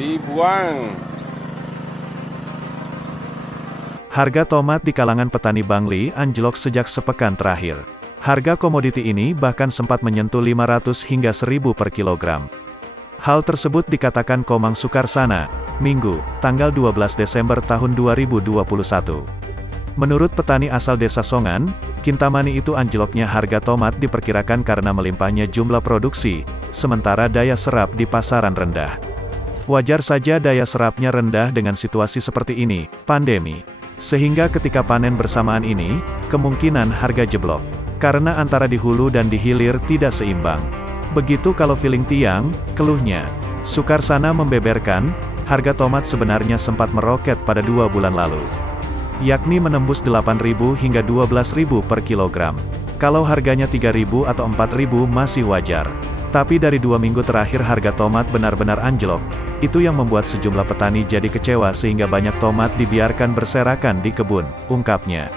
dibuang. Harga tomat di kalangan petani Bangli anjlok sejak sepekan terakhir. Harga komoditi ini bahkan sempat menyentuh 500 hingga 1000 per kilogram. Hal tersebut dikatakan Komang Sukarsana, Minggu, tanggal 12 Desember tahun 2021. Menurut petani asal Desa Songan, Kintamani itu anjloknya harga tomat diperkirakan karena melimpahnya jumlah produksi, sementara daya serap di pasaran rendah. Wajar saja daya serapnya rendah dengan situasi seperti ini, pandemi. Sehingga ketika panen bersamaan ini, kemungkinan harga jeblok. Karena antara di hulu dan di hilir tidak seimbang. Begitu kalau feeling Tiang, keluhnya. Sukarsana membeberkan, harga tomat sebenarnya sempat meroket pada 2 bulan lalu. Yakni menembus 8.000 hingga 12.000 per kilogram. Kalau harganya 3.000 atau 4.000 masih wajar. Tapi dari 2 minggu terakhir harga tomat benar-benar anjlok. Itu yang membuat sejumlah petani jadi kecewa sehingga banyak tomat dibiarkan berserakan di kebun, ungkapnya.